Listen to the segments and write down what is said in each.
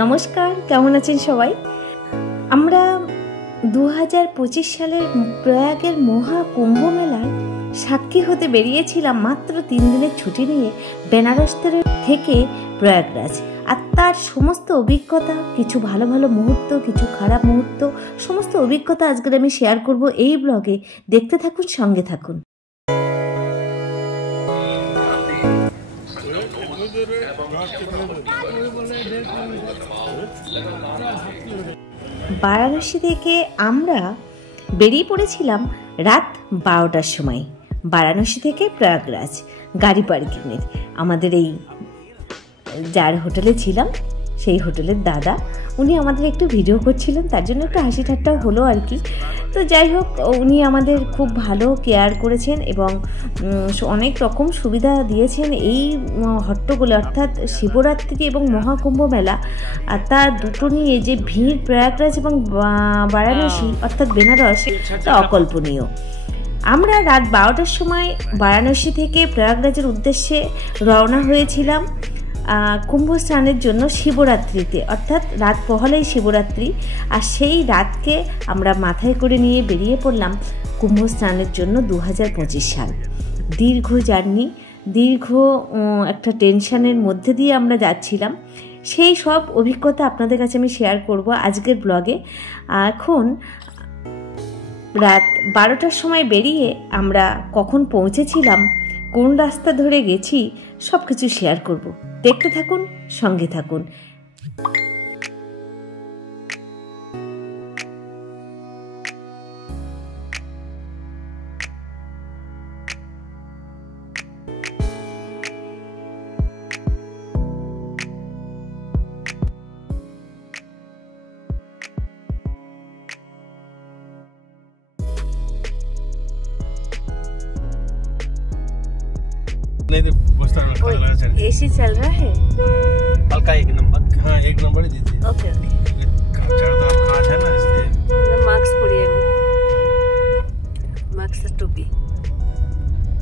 নমস্কার, কেমন আছেন সবাই? আমরা 2025 সালের প্রয়াগের মহা কুম্ভ মেলার সাক্ষী হতে বেরিয়েছিলাম মাত্র 3 দিনের ছুটি নিয়ে বেনারস থেকে প্রয়াগরাজ। আর তার সমস্ত অভিজ্ঞতা, কিছু ভালো ভালো মুহূর্ত, কিছু খারাপ মুহূর্ত, সমস্ত অভিজ্ঞতা আজকের আমি শেয়ার করব এই ব্লগে। দেখতে থাকুন, সঙ্গে থাকুন। বারাণসী থেকে আমরা বেরিয়ে পড়েছিলাম রাত 12টার সময় বারাণসী থেকে প্রয়াগরাজ গাড়ি পার্কিংয়ের। আমাদের এই যার হোটেলে ছিলাম সেই হোটেলের দাদা, উনি আমাদের একটু ভিডিও করছিলেন, তার জন্য একটু হাসি ঠাট্টা হলো আর কি। তো যাই হোক, উনি আমাদের খুব ভালো কেয়ার করেছেন এবং অনেক রকম সুবিধা দিয়েছেন। এই হট্টগোলে অর্থাৎ শিবরাত্রি এবং মহাকুম্ভ মেলা, আর তার দুটো নিয়ে যে ভিড় প্রয়াগরাজ এবং বারাণসী অর্থাৎ বেনারস, তা অকল্পনীয়। আমরা রাত 12টার সময় বারাণসী থেকে প্রয়াগরাজের উদ্দেশ্যে রওনা হয়েছিলাম কুম্ভ স্নানের জন্য শিবরাত্রিতে, অর্থাৎ রাত পহলেই শিবরাত্রি। আর সেই রাতকে আমরা মাথায় করে নিয়ে বেরিয়ে পড়লাম কুম্ভ স্নানের জন্য 2025 সাল। দীর্ঘ জার্নি, দীর্ঘ একটা টেনশনের মধ্যে দিয়ে আমরা যাচ্ছিলাম। সেই সব অভিজ্ঞতা আপনাদের কাছে আমি শেয়ার করব আজকের ব্লগে। এখন রাত 12টার সময় বেরিয়ে আমরা কখন পৌঁছেছিলাম, কোন রাস্তা ধরে গেছি, সব কিছু শেয়ার করব। দেখতে থাকুন, সঙ্গে থাকুন। एसी चल रहा है हल्का 1 नंबर। हाँ 1 नंबर ही दीजिए। Okay okay. कांच है ना, इसलिए मास्क पड़िए, मास्क टोपी,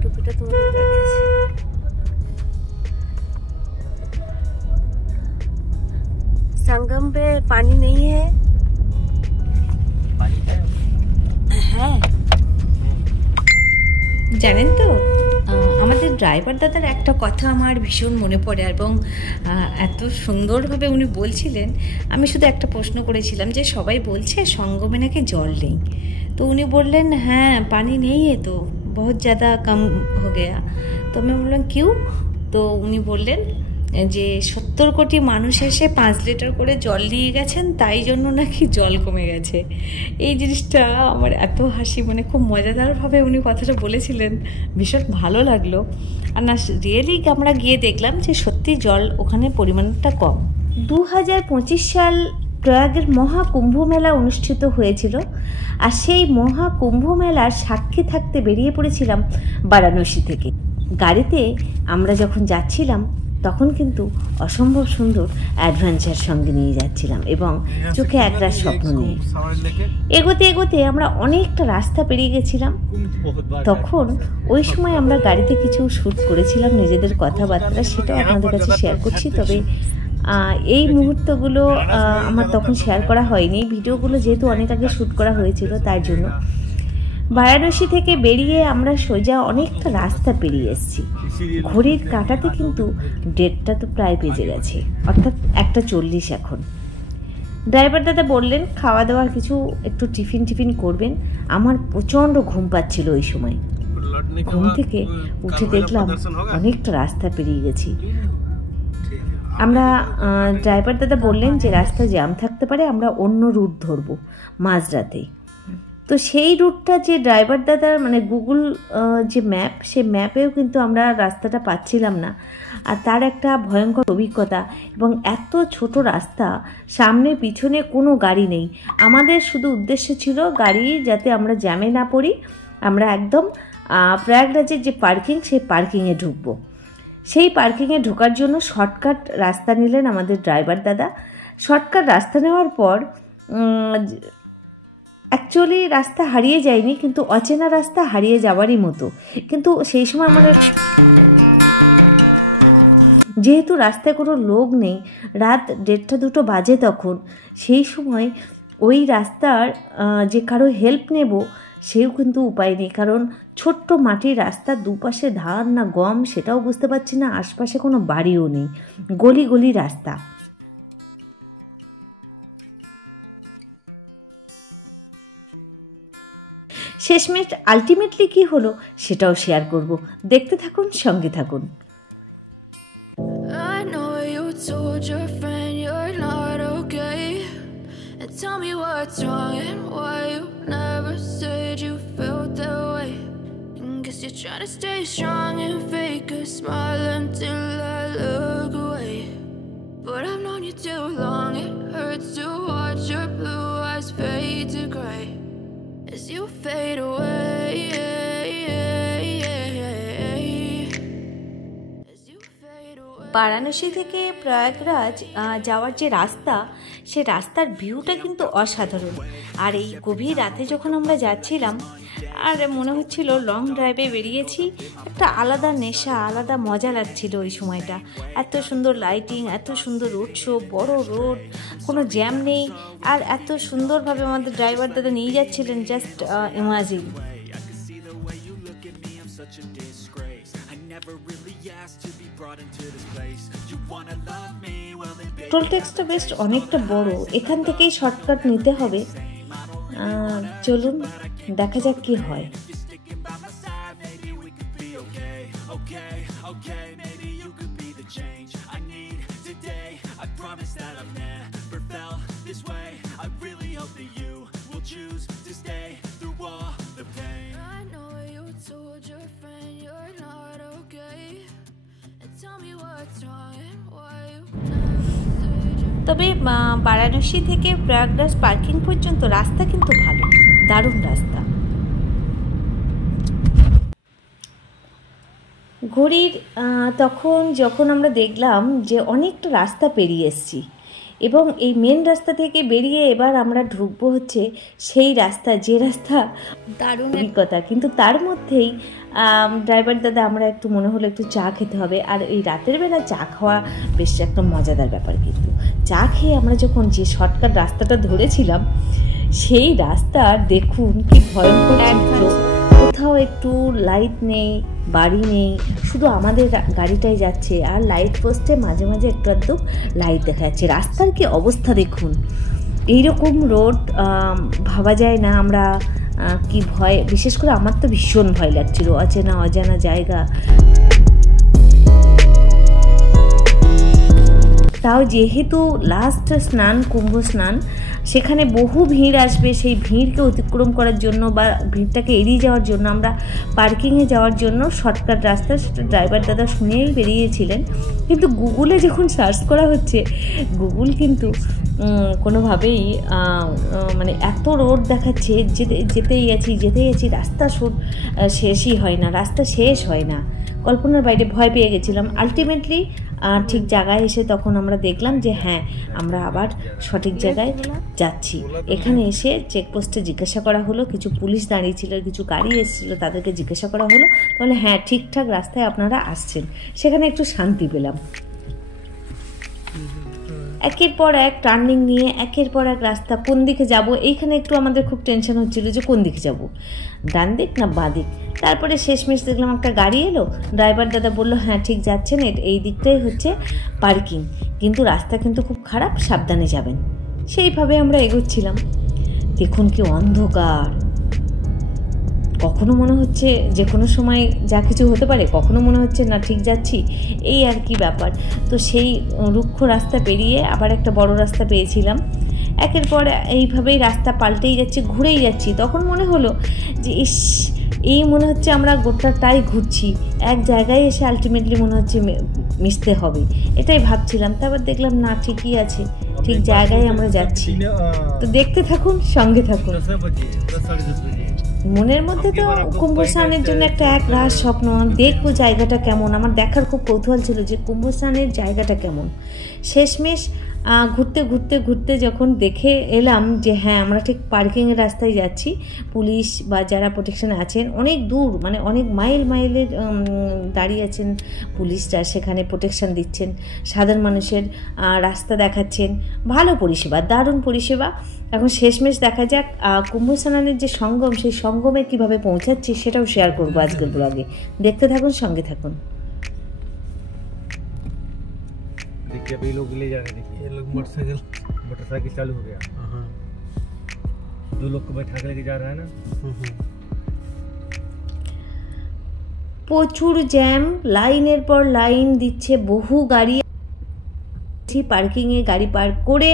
टोपीটা তোমার কাছে আছে। संगम पे पानी नहीं है? पानी है। হ্যাঁ, জানেন তো আমাদের ড্রাইভার দাদার একটা কথা আমার ভীষণ মনে পড়ে এবং এত সুন্দরভাবে উনি বলছিলেন। আমি শুধু একটা প্রশ্ন করেছিলাম যে সবাই বলছে সঙ্গমে নাকি জল নেই, তো উনি বললেন হ্যাঁ পানি নেই, এ তো বহুত ज़्यादा कम हो गया। তো আমি বললাম কিউ? তো উনি বললেন যে 70 কোটি মানুষ এসে 5 লিটার করে জল নিয়ে গেছেন, তাই জন্য নাকি জল কমে গেছে। এই জিনিসটা আমার এত হাসি, মানে খুব মজাদারভাবে উনি কথাটা বলেছিলেন, ভীষণ ভালো লাগলো। আর না, রিয়েলি আমরা গিয়ে দেখলাম যে সত্যি জল ওখানে পরিমাণটা কম। 2025 সাল প্রয়াগের মহাকুম্ভ মেলা অনুষ্ঠিত হয়েছিল, আর সেই মহাকুম্ভ মেলার সাক্ষী থাকতে বেরিয়ে পড়েছিলাম বারাণসী থেকে। গাড়িতে আমরা যখন যাচ্ছিলাম তখন কিন্তু অসম্ভব সুন্দর অ্যাডভেঞ্চার সঙ্গে নিয়ে যাচ্ছিলাম এবং চোখে একরাশ স্বপ্ন নিয়ে এগোতে এগোতে আমরা অনেকটা রাস্তা পেরিয়ে গেছিলাম। তখন ওই সময় আমরা গাড়িতে কিছু শ্যুট করেছিলাম, নিজেদের কথাবার্তা, সেটাও আপনাদের কাছে শেয়ার করছি। তবে এই মুহূর্তগুলো আমার তখন শেয়ার করা হয়নি, ভিডিওগুলো যেহেতু অনেক আগে শ্যুট করা হয়েছিল তার জন্য। বারাণসী থেকে বেরিয়ে আমরা সোজা অনেকটা রাস্তা পেরিয়ে এসেছি। ঘড়ির কাঁটাতে কিন্তু 1:30 তো প্রায় বেজে গেছে, অর্থাৎ 1:40 এখন। ড্রাইভার দাদা বললেন খাওয়া দাওয়ার কিছু একটু টিফিন করবেন। আমার প্রচণ্ড ঘুম পাচ্ছিল ওই সময়। ঘুম থেকে উঠে দেখলাম অনেকটা রাস্তা পেরিয়ে গেছি। আমরা ড্রাইভার দাদা বললেন যে রাস্তা জ্যাম থাকতে পারে, আমরা অন্য রুট ধরবো মাঝরাতেই। তো সেই রুটটা যে ড্রাইভার দাদার মানে গুগল যে ম্যাপ, সে ম্যাপেও কিন্তু আমরা রাস্তাটা পাচ্ছিলাম না। আর তার একটা ভয়ঙ্কর অভিজ্ঞতা, এবং এত ছোট রাস্তা, সামনে পিছনে কোনো গাড়ি নেই। আমাদের শুধু উদ্দেশ্য ছিল গাড়ি যাতে আমরা জ্যামে না পড়ি, আমরা একদম প্রয়াগরাজের যে পার্কিং, সেই পার্কিংয়ে ঢুকবো। সেই পার্কিংয়ে ঢোকার জন্য শর্টকাট রাস্তা নিলেন আমাদের ড্রাইভার দাদা। শর্টকাট রাস্তা নেওয়ার পর অ্যাকচুয়ালি রাস্তা হারিয়ে যায়নি, কিন্তু অচেনা রাস্তা হারিয়ে যাওয়ারই মতো। কিন্তু সেই সময় আমাদের যেহেতু রাস্তায় কোনো লোক নেই, রাত 1:30-2 বাজে তখন, সেই সময় ওই রাস্তার যে কারো হেল্প নেব সেও কিন্তু উপায় নেই, কারণ ছোট্ট মাটির রাস্তা, দুপাশে ধান না গম সেটাও বুঝতে পারছি না, আশপাশে কোনো বাড়িও নেই, গলি গলি রাস্তা। শেষমেশ আলটিমেটলি কি হলো সেটাও শেয়ার করব, দেখতে থাকুন, সঙ্গে থাকুন। I know you told your friend you're not okay, and tell me what's wrong and why you never said you felt that way. And guess you're trying to stay strong and fake a smile until I look away. But I've known you too long, it hurts to watch your blue eyes fade to gray as you fade away. Varanasi থেকে প্রয়াগরাজ যাওয়ার যে রাস্তা, সে রাস্তার ভিউটা কিন্তু অসাধারণ। আর এই গভীর রাতে যখন আমরা যাচ্ছিলাম, আর মনে হচ্ছিল লং ড্রাইভে বেরিয়েছি, একটা আলাদা নেশা, আলাদা মজা লাগছিল ওই সময়টা। এত সুন্দর লাইটিং, এত সুন্দর রোড শো, বড় রোড, কোনো জ্যাম নেই, আর এত সুন্দরভাবে আমাদের ড্রাইভার দাদা নিয়ে যাচ্ছিলেন, জাস্ট ইমাজিন। টোল ট্যাক্সটা বেশ অনেকটা বড়, এখান থেকেই শর্টকাট নিতে হবে। চলুন দেখা যাক কি হয়। তবে বারাণসী থেকে প্রয়াগরাজ পার্কিং পর্যন্ত রাস্তা কিন্তু ভালো, দারুণ রাস্তা। ঘড়ির তখন যখন আমরা দেখলাম যে অনেকটা রাস্তা পেরিয়ে এসেছি, এবং এই মেন রাস্তা থেকে বেরিয়ে এবার আমরা ঢুকবো হচ্ছে সেই রাস্তা, যে রাস্তা দারুণ অভিজ্ঞতা। কিন্তু তার মধ্যেই ড্রাইভার দাদা আমরা একটু মনে হলো একটু চা খেতে হবে, আর এই রাতের বেলা চা খাওয়া বেশ একটা মজাদার ব্যাপার। কিন্তু চা খেয়ে আমরা যখন যে শর্টকাট রাস্তাটা ধরেছিলাম, সেই রাস্তা দেখুন কি ভয়ঙ্কর চিত্র, কোথাও একটু লাইট নেই, বাড়ি নেই, শুধু আমাদের গাড়িটাই যাচ্ছে, আর লাইট পোস্টে মাঝে মাঝে একটু আধটু লাইট দেখা যাচ্ছে। রাস্তার কি অবস্থা দেখুন, এইরকম রোড ভাবা যায় না। আমরা কি ভয়, বিশেষ করে আমার তো ভীষণ ভয় লাগছিল, অচেনা অজানা জায়গা। তাও যেহেতু লাস্ট স্নান, কুম্ভ স্নান, সেখানে বহু ভিড় আসবে, সেই ভিড়কে অতিক্রম করার জন্য বা ভিড়টাকে এড়িয়ে যাওয়ার জন্য আমরা পার্কিংয়ে যাওয়ার জন্য শর্টকাট রাস্তা ড্রাইভার দাদা শুনেই বেরিয়েছিলেন। কিন্তু গুগলে যখন সার্চ করা হচ্ছে, গুগল কিন্তু কোনোভাবেই মানে এত রোড দেখাচ্ছে, যেতেই আছি, রাস্তা শেষই হয় না, রাস্তা শেষ হয় না। কল্পনার বাইরে, ভয় পেয়ে গেছিলাম। আলটিমেটলি ঠিক জায়গায় এসে তখন আমরা দেখলাম যে হ্যাঁ, আমরা আবার সঠিক জায়গায় যাচ্ছি। এখানে এসে চেকপোস্টে জিজ্ঞাসা করা হলো, কিছু পুলিশ দাঁড়িয়ে ছিল, কিছু গাড়ি এসেছিলো, তাদেরকে জিজ্ঞাসা করা হলো, তাহলে হ্যাঁ ঠিকঠাক রাস্তায় আপনারা আসছেন। সেখানে একটু শান্তি পেলাম। একের পর এক টার্নিং নিয়ে একের পর এক রাস্তা, কোন দিকে যাব, এইখানে একটু আমাদের খুব টেনশন হচ্ছিল যে কোন দিকে যাব, ডান দিক না বাঁ দিক। তারপরে শেষমেশ দেখলাম একটা গাড়ি এলো, ড্রাইভার দাদা বললো হ্যাঁ ঠিক যাচ্ছেন, এই দিকটাই হচ্ছে পার্কিং, কিন্তু রাস্তা কিন্তু খুব খারাপ, সাবধানে যাবেন। সেইভাবে আমরা এগোচ্ছিলাম। দেখুন কি অন্ধকার, কখনো মনে হচ্ছে যে কোনো সময় যা কিছু হতে পারে, কখনো মনে হচ্ছে না ঠিক যাচ্ছি, এই আর কি ব্যাপার। তো সেই রুক্ষ রাস্তা পেরিয়ে আবার একটা বড় রাস্তা পেয়েছিলাম। একের পর এইভাবেই রাস্তা পাল্টেই যাচ্ছে, ঘুরেই যাচ্ছি। তখন মনে হলো যে ইস, এই মনে হচ্ছে আমরা গোটাটাই ঘুরছি, এক জায়গায় এসে আলটিমেটলি মনে হচ্ছে মিশতে হবে, এটাই ভাবছিলাম। তারপর দেখলাম না, ঠিকই আছে, ঠিক জায়গায় আমরা যাচ্ছি। তো দেখতে থাকুন, সঙ্গে থাকুন। মনের মধ্যে তো কুম্ভ স্নানের জন্য একটা রাস স্বপ্ন, দেখবো জায়গাটা কেমন। আমার দেখার খুব কৌতূহল ছিল যে কুম্ভ স্নানের জায়গাটা কেমন। শেষমেশ ঘুরতে ঘুরতে ঘুরতে যখন দেখে এলাম যে হ্যাঁ আমরা ঠিক পার্কিংয়ের রাস্তায় যাচ্ছি, পুলিশ বা যারা প্রোটেকশন আছেন অনেক দূর, মানে অনেক মাইল মাইলের দাঁড়িয়ে আছেন পুলিশরা, সেখানে প্রোটেকশন দিচ্ছেন, সাধারণ মানুষের রাস্তা দেখাচ্ছেন, ভালো পরিষেবা, দারুণ পরিষেবা। এখন শেষমেশ দেখা যাক কুম্ভ স্নানের যে সঙ্গম, সেই সঙ্গমে কীভাবে পৌঁছাচ্ছি সেটাও শেয়ার করবো আজকের ব্লগে। দেখতে থাকুন, সঙ্গে থাকুন। देखिए अभी लोग ले जा रहे हैं, देखिए ये लोग मोटरसाइकिल चालू हो गया। हाँ, 2 लोग को बैठा के लेके जा रहा है ना। প্রচুর জ্যাম, লাইনের পর লাইন দিচ্ছে, বহু গাড়ি পার্কিংয়ে গাড়ি পার্ক করে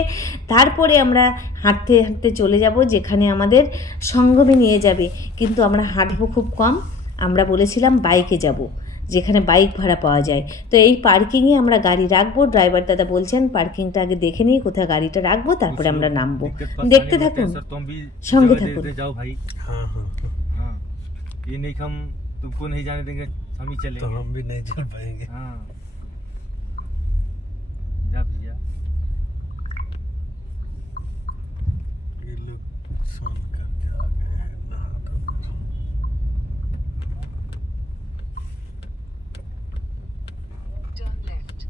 তারপরে আমরা হাঁটতে হাঁটতে চলে যাব যেখানে আমাদের সঙ্গমে নিয়ে যাবে। কিন্তু আমরা হাঁটবো খুব কম, আমরা বলেছিলাম বাইকে যাব, যেখানে বাইক ভাড়া পাওয়া যায়। তো এই পার্কিংয়ে আমরা গাড়ি রাখবো। ড্রাইভার দাদা বলছেন পার্কিংটা আগে দেখে নিই কোথায় গাড়িটা রাখবো, তারপরে আমরা নামবো। দেখতে থাকুন, সঙ্গে থাকুন। जाओ भाई। हाँ हाँ हाँ, ये नहीं हम तुमको नहीं जाने देंगे, हम ही चलेंगे। तो हम भी नहीं चल पाएंगे। हाँ जा भैया। ये लोग सोन करके आ गए हैं, नहा धोकर। Turn left.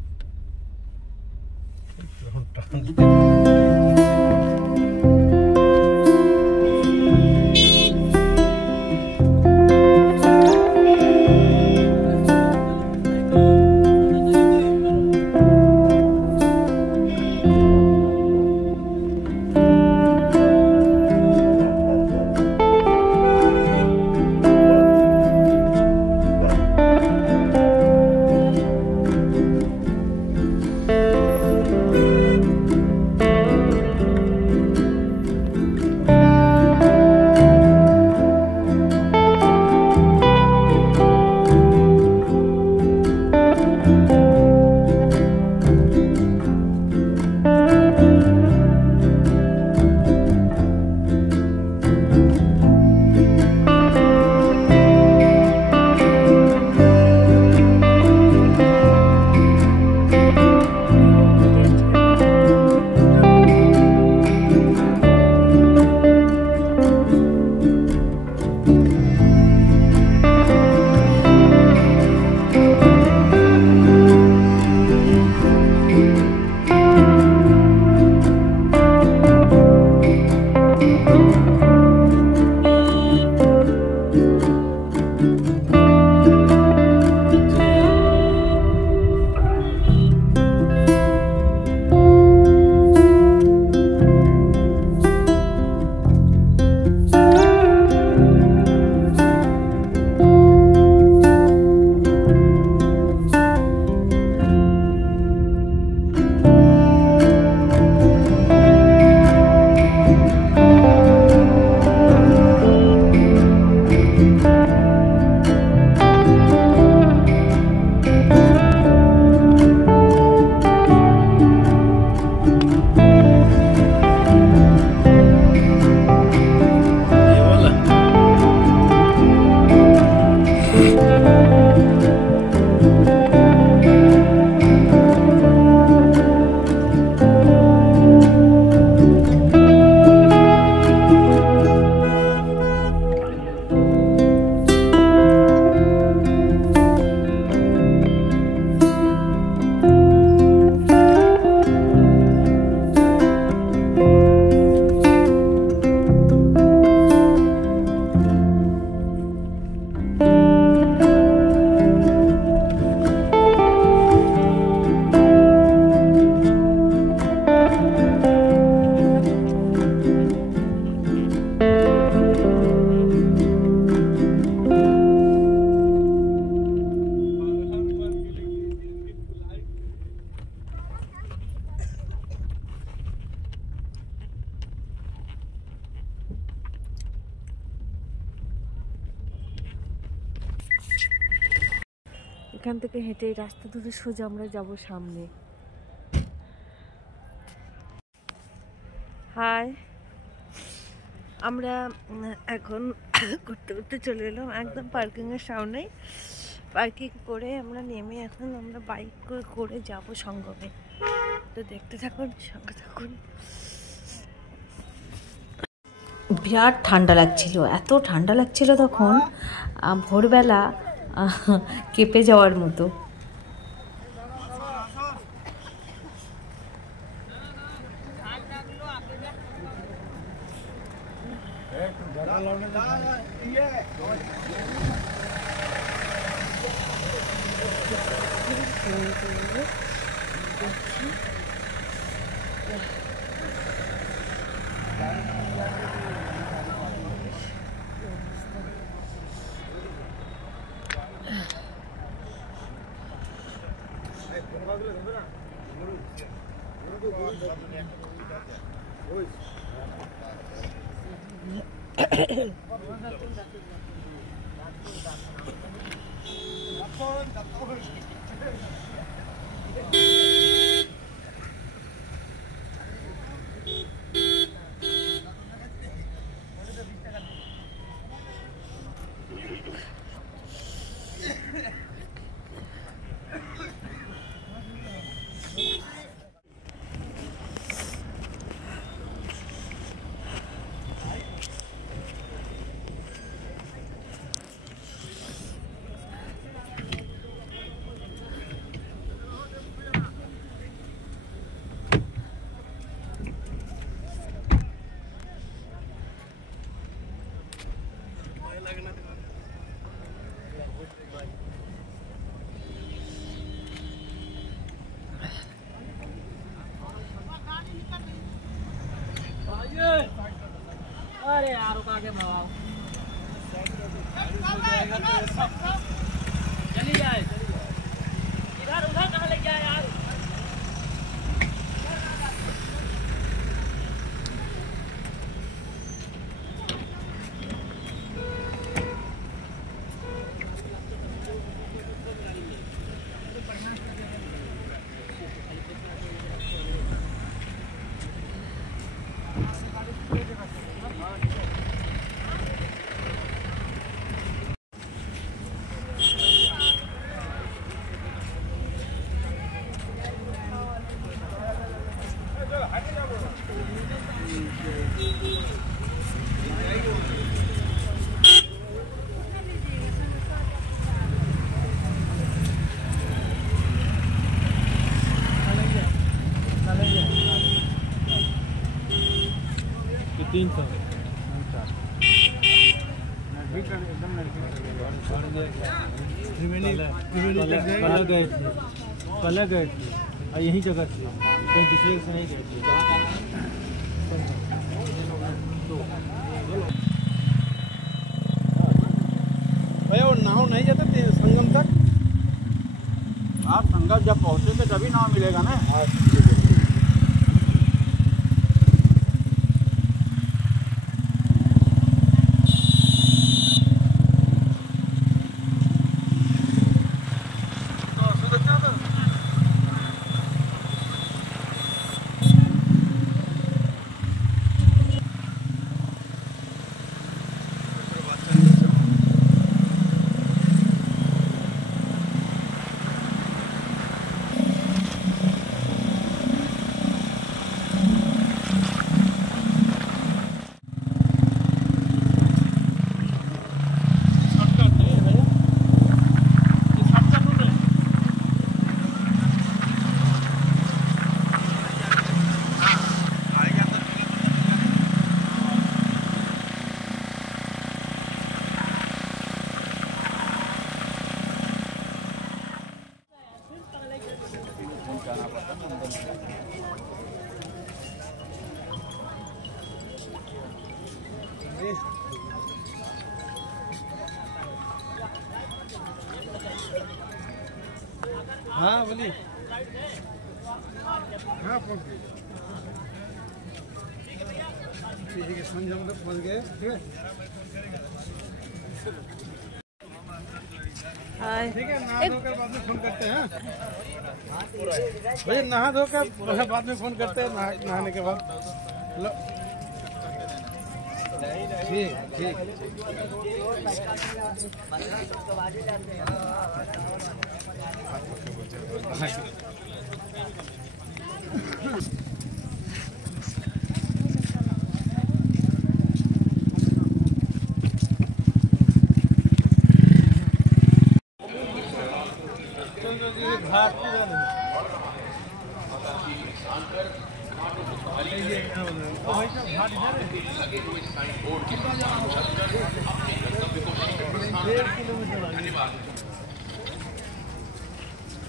এখান থেকে হেঁটে রাস্তা ধরে সোজা আমরা যাব সামনে। হাই, আমরা এখন করতে করতে চলে এলাম একদম পার্কিংয়ের সামনেই। পার্কিং করে আমরা নেমে এখন আমরা বাইক করে যাব সঙ্গমে। তো দেখতে থাকুন, সঙ্গে থাকুন। বিরাট ঠান্ডা লাগছিল, এত ঠান্ডা লাগছিল তখন ভোরবেলা কেঁপে যাওয়ার মতো। अरे यार आगे भाव चली जाए इधर उधर कहाँ ले गया यार। कल गए थे और यही जगह थी, कहीं दूसरे से नहीं गए थे। भैया वो नाव नहीं जाता संगम तक? आप संगम जब पहुँचेंगे तभी नाव मिलेगा ना। हाँ बोलिए। हाँ फोन ठीक है, समझ हम लोग पहुँच गए। ठीक है ठीक है, नहा धोकर बाद में फोन करते हैं। भैया नहा धोकर बाद में फोन करते हैं, नहाने के बाद। ठीक ठीक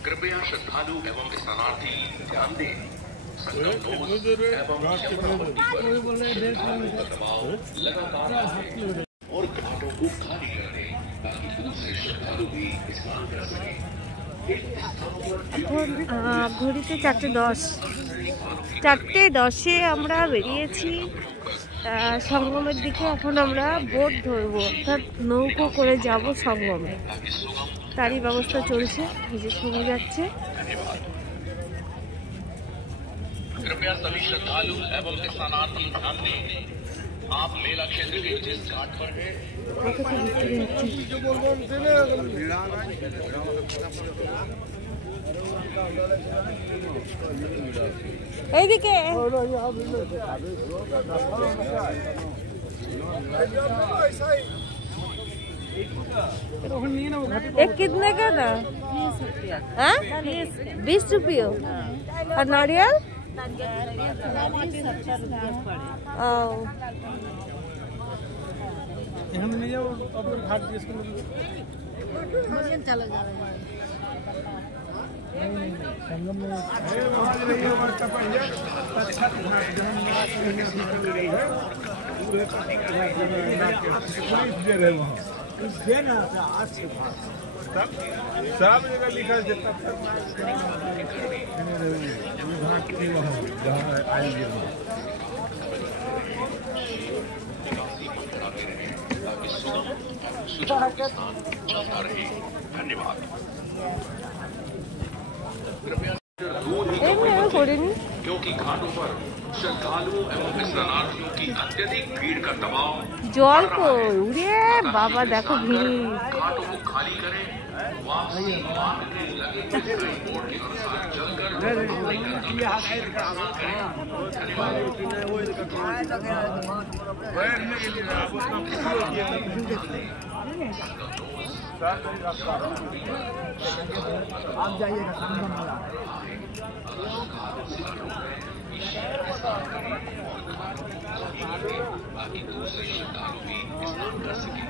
कृपया श्रद्धालु एवं स्नानार्थी ध्यान दें, लगातार और घाटों को खाली कर दें ताकि दूसरे श्रद्धालु भी स्नान कर सकें। এখন ঘড়িতে 4:10, 4:10 আমরা বেরিয়েছি সঙ্গমের দিকে। এখন আমরা বোট ধরবো, অর্থাৎ নৌকো করে যাব সঙ্গমে। তারই ব্যবস্থা চলছে, নিজে শোনা যাচ্ছে। कृपया सभी श्रद्धालु एवं स्नानार्थी ध्यान दें, आप मेला क्षेत्र के जिस घाट पर हैं এইদিকে एक कितने का था? 20 रुपये। और नारियल सब जगह लिखा है चलता रहे। धन्यवाद। क्योंकि घाटों पर श्रद्धालुओं एवं स्नानार्थियों की अत्यधिक भीड़ का दबाव জল কই? উরে বাবা দেখো ভিড়। घाटों को खाली करें। वापसी मार्ग के लगे हुए बोर्ड के अनुसार चलकर आप जाइएगा संगम वाला। बाकी दूसरे श्रद्धालु भी स्नान कर सकें।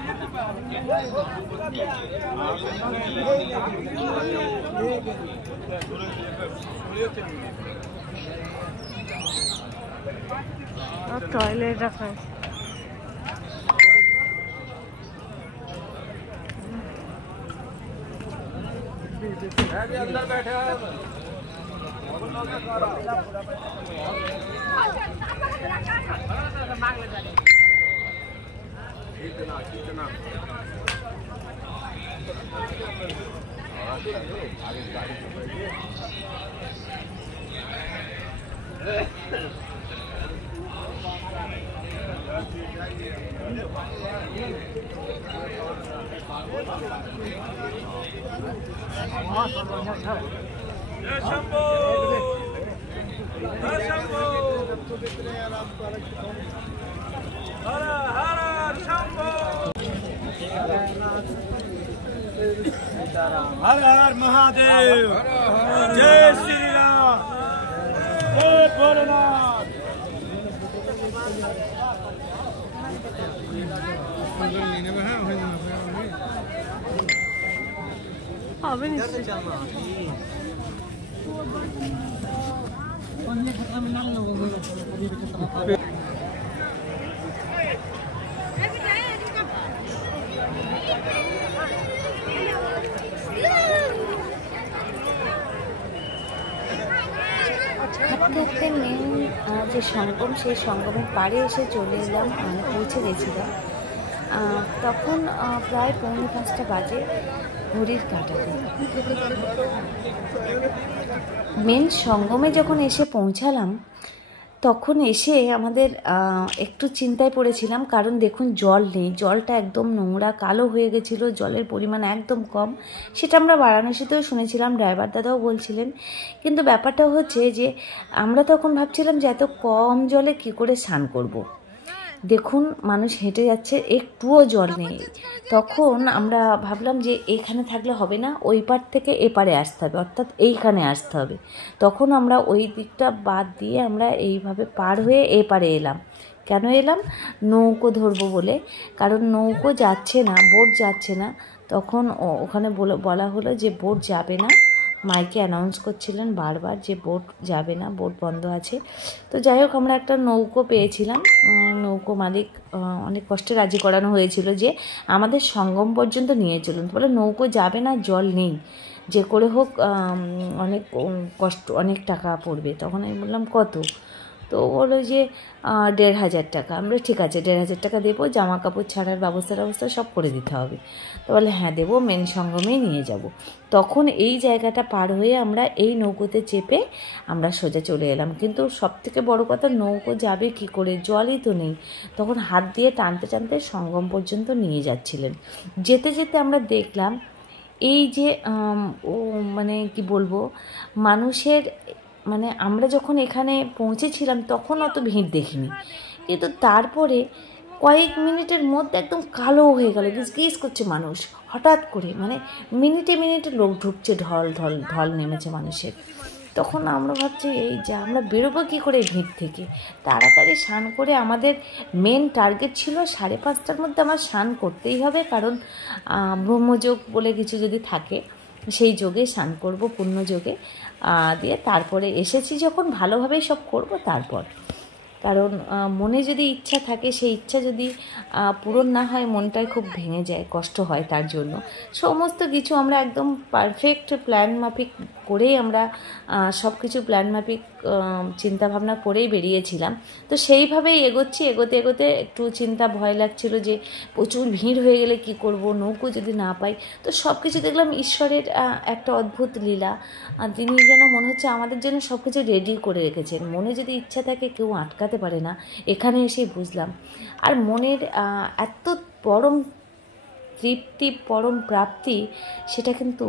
और टॉयलेट रखा है। अंदर बैठे हैं। हर हर महादेव, जय श्री राम, जय भोलेनाथ। হবে না হাঁটতে হাঁটতে মেন যে সঙ্গম, সেই সঙ্গমের পাড়ে এসে চলে এলাম, মানে পৌঁছে গেছিলাম। তখন প্রায় 4:45 বাজে ঘড়ির কাঁটাতে। মেন সঙ্গমে যখন এসে পৌঁছালাম তখন এসে আমাদের একটু চিন্তায় পড়েছিলাম, কারণ দেখুন জল নেই, জলটা একদম নোংরা কালো হয়ে গেছিলো, জলের পরিমাণ একদম কম। সেটা আমরা বারাণসীতেও শুনেছিলাম, ড্রাইভার দাদাও বলছিলেন। কিন্তু ব্যাপারটা হচ্ছে যে আমরা তখন ভাবছিলাম যে এত কম জলে কি করে স্নান করব। দেখুন মানুষ হেঁটে যাচ্ছে, একটুও জল নেই। তখন আমরা ভাবলাম যে এখানে থাকলে হবে না, ওই পার থেকে এপারে আসতে হবে, অর্থাৎ এইখানে আসতে হবে। তখন আমরা ওই দিকটা বাদ দিয়ে আমরা এইভাবে পার হয়ে এপারে এলাম। কেন এলাম? নৌকো ধরবো বলে, কারণ নৌকো যাচ্ছে না, বোট যাচ্ছে না। তখন ওখানে বলা হলো যে বোট যাবে না, মাইকে অ্যানাউন্স করছিলেন বারবার যে বোট যাবে না, বোট বন্ধ আছে। তো যাই হোক আমরা একটা নৌকো পেয়েছিলাম, নৌকো মালিক অনেক কষ্টে রাজি করানো হয়েছিল যে আমাদের সঙ্গম পর্যন্ত নিয়ে চলুন। বলে নৌকো যাবে না, জল নেই, যে করে হোক অনেক কষ্ট, অনেক টাকা পড়বে। তখন আমি বললাম কত? তো বললো যে 1500 টাকা। আমরা ঠিক আছে 1500 টাকা দেবো, জামা কাপড় ছাড়ার ব্যবস্থা সব করে দিতে হবে। তো বলে হ্যাঁ দেবো, মেন সঙ্গমেই নিয়ে যাব। তখন এই জায়গাটা পার হয়ে আমরা এই নৌকোতে চেপে আমরা সোজা চলে এলাম। কিন্তু সবথেকে বড় কথা, নৌকো যাবে কি করে, জলই তো নেই। তখন হাত দিয়ে টানতে টানতে সঙ্গম পর্যন্ত নিয়ে যাচ্ছিলেন। যেতে যেতে আমরা দেখলাম এই যে মানে কি বলবো, মানুষের মানে আমরা যখন এখানে পৌঁছেছিলাম তখন অত ভিড় দেখিনি, কিন্তু তারপরে কয়েক মিনিটের মধ্যে একদম কালো হয়ে গেল, গিজ করছে মানুষ হঠাৎ করে, মানে মিনিটে মিনিটে লোক ঢুকছে, ঢল নেমেছে মানুষের। তখন আমরা ভাবছি এই যে আমরা বেরোবো কী করে ভিড় থেকে। তাড়াতাড়ি স্নান করে, আমাদের মেন টার্গেট ছিল 5:30টার মধ্যে আমার স্নান করতেই হবে, কারণ ব্রহ্মযোগ বলে কিছু যদি থাকে সেই যোগে স্নান করব, পুণ্যযোগে দিয়ে তারপরে এসেছি যখন ভালোভাবেই সব করব তারপর। কারণ মনে যদি ইচ্ছা থাকে, সেই ইচ্ছা যদি পূরণ না হয় মনটাই খুব ভেঙে যায়, কষ্ট হয়। তার জন্য সমস্ত কিছু আমরা একদম পারফেক্ট প্ল্যান মাফিক করেই আমরা সব কিছু প্ল্যান মাফিক চিন্তাভাবনা করেই বেরিয়েছিলাম। তো সেইভাবেই এগোতে একটু ভয় লাগছিল যে প্রচুর ভিড় হয়ে গেলে কি করব, নৌকো যদি না পাই। তো সব কিছু দেখলাম ঈশ্বরের একটা অদ্ভুত লীলা। তিনি যেন মনে হচ্ছে আমাদের জন্য সব কিছু রেডি করে রেখেছেন। মনে যদি ইচ্ছা থাকে কেউ আটকাতে পারে না, এখানে এসেই বুঝলাম। আর মনের এত পরম তৃপ্তি, পরম প্রাপ্তি, সেটা কিন্তু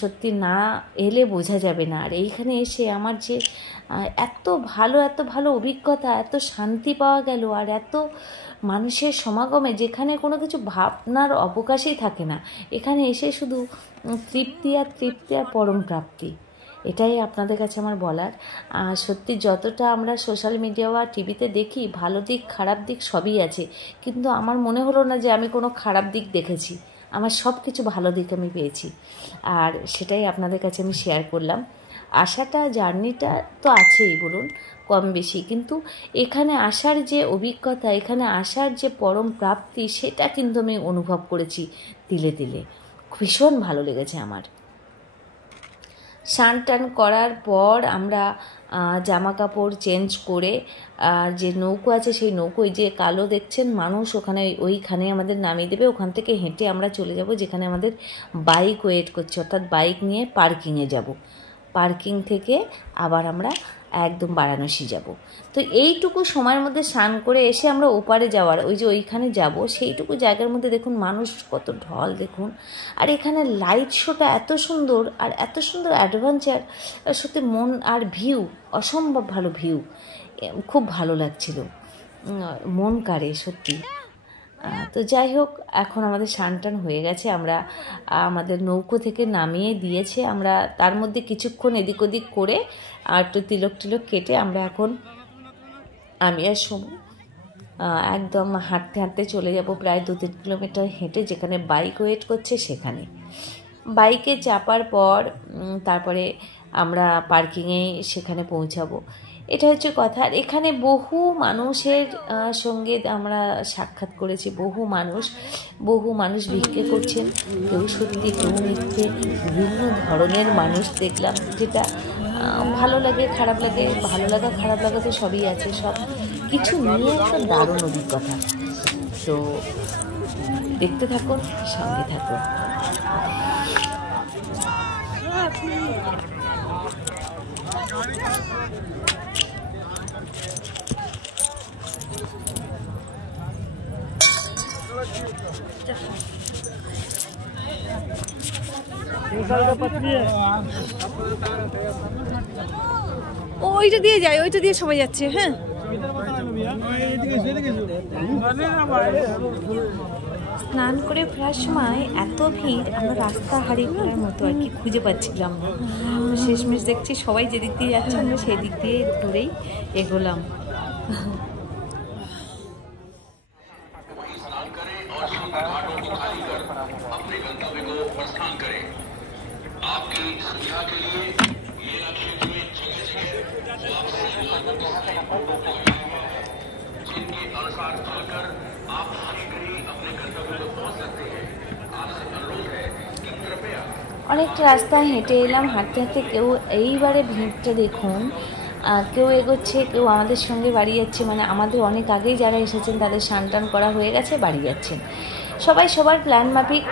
সত্যি না এলে বোঝা যাবে না। আর এইখানে এসে আমার যে এত ভালো অভিজ্ঞতা, এত শান্তি পাওয়া গেল, আর এত মানুষের সমাগমে, যেখানে কোনো কিছু ভাবনার অবকাশই থাকে না, এখানে এসে শুধু তৃপ্তি আর পরম প্রাপ্তি। এটাই আপনাদের কাছে আমার বলার। সত্যি যতটা আমরা সোশ্যাল মিডিয়া বা টিভিতে দেখি, ভালো দিক খারাপ দিক সবই আছে, কিন্তু আমার মনে হলো না যে আমি কোনো খারাপ দিক দেখেছি। আমার সব কিছু ভালো দিক আমি পেয়েছি, আর সেটাই আপনাদের কাছে আমি শেয়ার করলাম। আশাটা, জার্নিটা তো আছেই বলুন কম বেশি, কিন্তু এখানে আসার যে অভিজ্ঞতা, এখানে আসার যে পরম প্রাপ্তি, সেটা কিন্তু আমি অনুভব করেছি তিলে তিলে। ভীষণ ভালো লেগেছে আমার। স্নান টান করার পর আমরা জামা কাপড় চেঞ্জ করে যে নৌকো আছে, সেই নৌকোয় যে কালো দেখছেন মানুষ, ওইখানে আমাদের নামিয়ে দেবে। ওখান থেকে হেঁটে আমরা চলে যাব যেখানে আমাদের বাইক ওয়েট করছে, অর্থাৎ বাইক নিয়ে পার্কিংয়ে যাব। পার্কিং থেকে আবার আমরা একদম বারাণসী যাব। তো এইটুকু সময়ের মধ্যে স্নান করে এসে আমরা ওপারে যাওয়ার, ওই যে ওইখানে যাব, সেইটুকু জায়গার মধ্যে দেখুন মানুষ কত ঢল দেখুন। আর এখানে লাইট শোটা এত সুন্দর, আর এত সুন্দর অ্যাডভেঞ্চার, সত্যি মন আর ভিউ, অসম্ভব ভালো ভিউ, খুব ভালো লাগছিল, মন কাড়ে সত্যি। তো যাই হোক, এখন আমাদের স্নান টান হয়ে গেছে, আমরা আমাদের নৌকো থেকে নামিয়ে দিয়েছে। আমরা তার মধ্যে কিছুক্ষণ এদিক ওদিক করে আর একটু তিলক কেটে আমরা এখন, আমি আর সমু একদম হাঁটতে চলে যাব প্রায় 2-3 কিলোমিটার হেঁটে, যেখানে বাইক ওয়েট করছে সেখানে। বাইকে চাপার পর তারপরে আমরা পার্কিংয়ে সেখানে পৌঁছাবো, এটা হচ্ছে কথা। আর এখানে বহু মানুষের সঙ্গে আমরা সাক্ষাৎ করেছি, বহু মানুষ ভিক্ষে করছেন, কেউ সত্যি কেউ মিথ্যে, বিভিন্ন ধরনের মানুষ দেখলাম, যেটা ভালো লাগে খারাপ লাগে, ভালো লাগা খারাপ লাগা তো সবই আছে, সব কিছু নিয়ে একটা দারুণ অভিজ্ঞতা। তো দেখতে থাকুন, সঙ্গে থাকুন। ওইটা দিয়ে যায়, ওইটা দিয়ে সবাই যাচ্ছে। হ্যাঁ, স্নান করে ফেরার সময় এত ভিড়, আমরা রাস্তা হারিয়ে ফেলার মতো আর কি খুঁজে পাচ্ছিলাম না। তো শেষমেশ দেখছি সবাই যেদিক দিয়ে যাচ্ছে আমরা সেই দিক দিয়ে ধরেই এগোলাম। অনেকটা রাস্তায় হেঁটে এলাম, হাঁটতে হাঁটতে কেউ এইবারে ভিড়টা দেখুন, কেউ এগোচ্ছে, কেউ আমাদের সঙ্গে বাড়ি যাচ্ছে, মানে আমাদের অনেক আগেই যারা এসেছেন তাদের স্নান টান করা হয়ে গেছে, বাড়ি যাচ্ছেন। সবাই সবার প্ল্যান মাফিক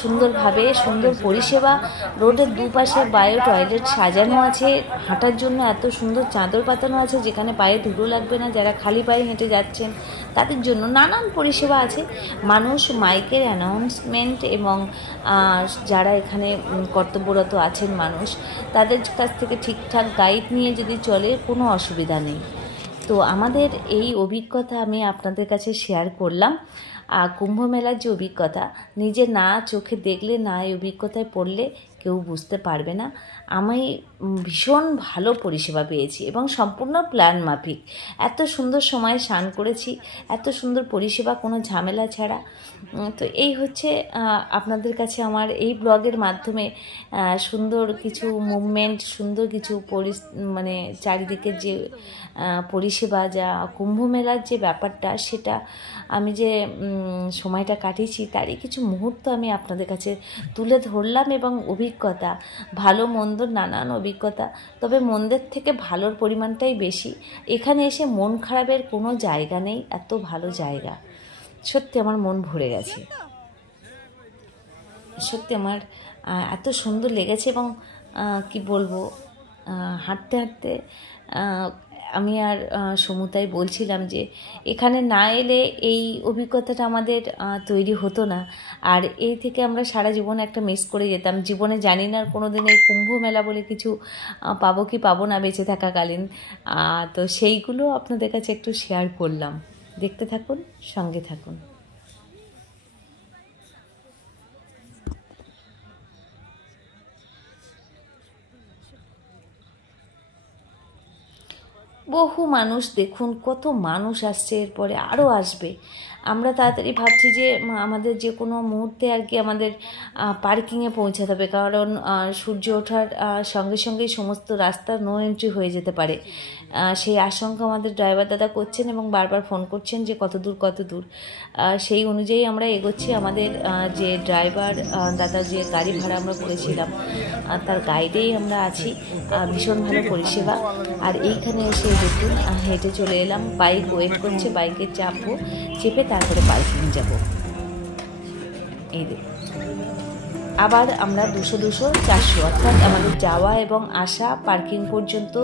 সুন্দরভাবে, সুন্দর পরিষেবা। রোডের দুপাশে বায়ো টয়লেট সাজানো আছে, হাঁটার জন্য এত সুন্দর চাদর পাতানো আছে যেখানে পায়ে ধুলো লাগবে না। যারা খালি পায়ে হেঁটে যাচ্ছেন তাদের জন্য নানান পরিষেবা আছে। মানুষ মাইকের অ্যানাউন্সমেন্ট এবং যারা এখানে কর্তব্যরত আছেন মানুষ, তাদের কাছ থেকে ঠিকঠাক গাইড নিয়ে যদি চলে কোনো অসুবিধা নেই। তো আমাদের এই অভিজ্ঞতা আমি আপনাদের কাছে শেয়ার করলাম। কুম্ভ মেলার যে অভিজ্ঞতা, নিজে না চোখে দেখলে, না এই অভিজ্ঞতায় পড়লে কেউ বুঝতে পারবে না। আমি ভীষণ ভালো পরিষেবা পেয়েছি এবং সম্পূর্ণ প্ল্যান মাফিক। এত সুন্দর সময় স্নান করেছি, এত সুন্দর পরিষেবা, কোনো ঝামেলা ছাড়া। তো এই হচ্ছে আপনাদের কাছে আমার এই ব্লগের মাধ্যমে সুন্দর কিছু মুভমেন্ট, সুন্দর কিছু মানে চারিদিকের যে পরিষেবা, যা কুম্ভ মেলার যে ব্যাপারটা, সেটা আমি যে সময়টা কাটিয়েছি তারই কিছু মুহূর্ত আমি আপনাদের কাছে তুলে ধরলাম। এবং অভিজ্ঞতা, ভালো মন্দ নানান অভিজ্ঞতা, তবে মন্দের থেকে ভালোর পরিমাণটাই বেশি। এখানে এসে মন খারাপের কোনো জায়গা নেই, এত ভালো জায়গা। সত্যি আমার মন ভরে গেছে, সত্যি আমার এত সুন্দর লেগেছে। এবং কি বলবো, হাঁটতে হাঁটতে আমি আর সমুতাই বলছিলাম যে এখানে না এলে এই অভিজ্ঞতাটা আমাদের তৈরি হতো না, আর এই থেকে আমরা সারা জীবন একটা মিস করে যেতাম। জীবনে জানি না কোনো দিন এই কুম্ভ মেলা বলে কিছু পাবো কি পাবো না বেঁচে থাকাকালীন। তো সেইগুলো আপনাদের কাছে একটু শেয়ার করলাম। দেখতে থাকুন, সঙ্গে থাকুন। বহু মানুষ, দেখুন কত মানুষ আসছে, এরপরে আরও আসবে। আমরা তাড়াতাড়ি ভাবছি যে আমাদের যে কোনো মুহূর্তে আর কি আমাদের পার্কিংয়ে পৌঁছাতে হবে, কারণ সূর্য ওঠার সঙ্গে সঙ্গেই সমস্ত রাস্তা নো এন্ট্রি হয়ে যেতে পারে। সেই আশঙ্কা আমাদের ড্রাইভার দাদা করছেন এবং বারবার ফোন করছেন যে কত দূর। সেই অনুযায়ী আমরা এগোচ্ছি। আমাদের যে ড্রাইভার দাদা, যে গাড়ি ভাড়া আমরা করেছিলাম, তার গাইডেই আমরা আছি। ভীষণ ভালো পরিষেবা। আর এইখানে এসে দেখুন হেঁটে চলে এলাম, বাইক ওয়েট করছে, বাইকে চাপবো, চেপে তারপরে পার্কিং যাব। এই দেখুন, আবার আমরা 200, 400 অর্থাৎ আমাদের যাওয়া এবং আসা পার্কিং পর্যন্ত,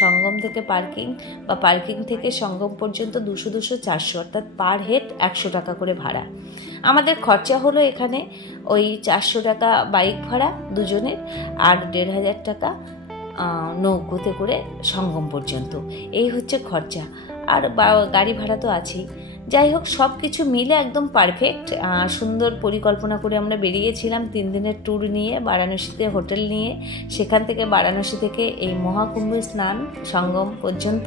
সঙ্গম থেকে পার্কিং বা পার্কিং থেকে সঙ্গম পর্যন্ত 200, 400 অর্থাৎ পার হেড 100 টাকা করে ভাড়া। আমাদের খরচা হলো এখানে ওই 400 টাকা বাইক ভাড়া দুজনের, আর 1500 টাকা নৌকোতে করে সঙ্গম পর্যন্ত। এই হচ্ছে খরচা, আর গাড়ি ভাড়া তো আছেই। যাই হোক, সব কিছু মিলে একদম পারফেক্ট। সুন্দর পরিকল্পনা করে আমরা বেরিয়েছিলাম 3 দিনের ট্যুর নিয়ে, বারাণসীতে হোটেল নিয়ে। সেখান থেকে বারাণসী থেকে এই মহাকুম্ভ স্নান সঙ্গম পর্যন্ত।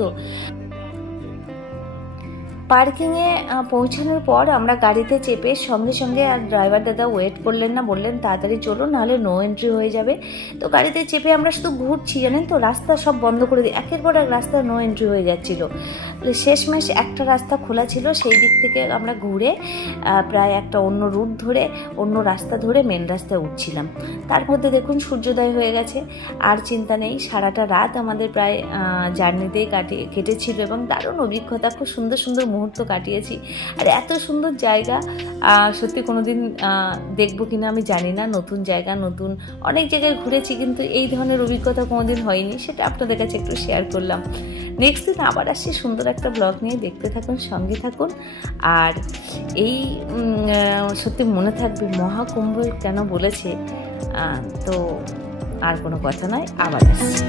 পার্কিংয়ে পৌঁছানোর পর আমরা গাড়িতে চেপে সঙ্গে সঙ্গে, আর ড্রাইভার দাদা ওয়েট করলেন না, বললেন তাড়াতাড়ি চলুন নাহলে নো এন্ট্রি হয়ে যাবে। তো গাড়িতে চেপে আমরা শুধু ঘুরছি, জানেন তো, রাস্তা সব বন্ধ করে দিই, একের পর এক রাস্তা নো এন্ট্রি হয়ে যাচ্ছিল। শেষমেশ একটা রাস্তা খোলা ছিল, সেই দিক থেকে আমরা ঘুরে প্রায় একটা অন্য রুট ধরে, অন্য রাস্তা ধরে মেন রাস্তায় উঠছিলাম। তার মধ্যে দেখুন সূর্যোদয় হয়ে গেছে। আর চিন্তা নেই, সারাটা রাত আমাদের প্রায় জার্নিতেই কেটেছিল এবং দারুণ অভিজ্ঞতা, খুব সুন্দর সুন্দর মুহূর্ত কাটিয়েছি। আর এত সুন্দর জায়গা সত্যি কোনো দিন দেখবো কিনা আমি জানি না। নতুন জায়গা, নতুন অনেক জায়গায় ঘুরেছি, কিন্তু এই ধরনের অভিজ্ঞতা কোনোদিন হয়নি, সেটা আপনাদের কাছে একটু শেয়ার করলাম। নেক্সট দিন আবার আসছি সুন্দর একটা ব্লগ নিয়ে, দেখতে থাকুন, সঙ্গে থাকুন। আর এই সত্যি মনে থাকবে মহাকুম্ভ কেন বলেছে, তো আর কোনো কথা নয়, আবার আসছি।